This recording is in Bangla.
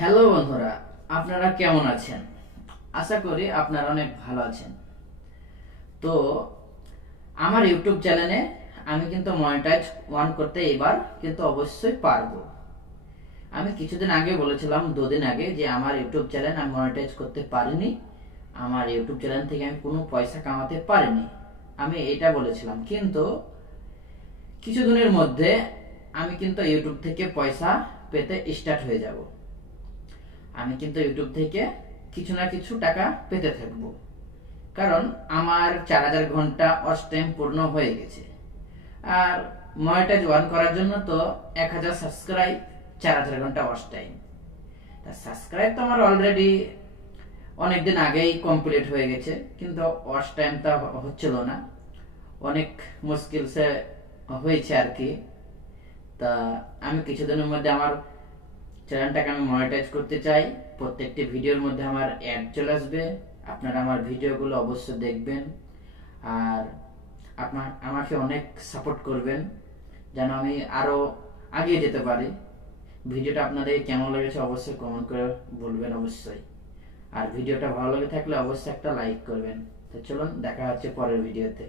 হ্যালো বন্ধুরা, আপনারা কেমন আছেন? আশা করি আপনারা অনেক ভালো আছেন। তো আমার ইউটিউব চ্যানেলে আমি কিন্তু মনিটাইজ অন করতে এবার কিন্তু অবশ্যই পারবো। আমি কিছুদিন আগে বলেছিলাম, দুদিন আগে, যে আমার ইউটিউব চ্যানেল আমি মনিটাইজ করতে পারিনি, আমার ইউটিউব চ্যানেল থেকে আমি কোনো পয়সা কামাতে পারিনি, আমি এটা বলেছিলাম। কিন্তু কিছুদিনের মধ্যে আমি কিন্তু ইউটিউব থেকে পয়সা পেতে স্টার্ট হয়ে যাব। আমি কিন্তু ইউটিউব থেকে কিছু না কিছু টাকা পেতে থাকব, কারণ আমার 4000 ঘন্টা ওয়াচ টাইম পূর্ণ হয়ে গেছে। আর মনিটাইজ ওয়ান করার জন্য তো 1000 সাবস্ক্রাইব, 4000 ঘন্টা ওয়াচ টাইম। তা সাবস্ক্রাইব তো আমার অলরেডি অনেকদিন আগেই কমপ্লিট হয়ে গেছে, কিন্তু ওয়াচ টাইমটা হচ্ছিল না, অনেক মুশকিল সে হয়েছে আর কি। তা আমি কিছুদিনের মধ্যে আমার চ্যানেলটাকে আমি মনিটাইজ করতে চাই। প্রত্যেকটি ভিডিওর মধ্যে আমার অ্যাড চলে আসবে, আপনারা আমার ভিডিওগুলো অবশ্যই দেখবেন আর আমাকে অনেক সাপোর্ট করবেন, যেন আমি আরো এগিয়ে যেতে পারি। ভিডিওটা আপনাদের কেমন লেগেছে অবশ্যই কমেন্ট করে বলবেন অবশ্যই। আর ভিডিওটা ভালো লেগে থাকলে অবশ্যই একটা লাইক করবেন। তো চলুন, দেখা হচ্ছে পরের ভিডিওতে।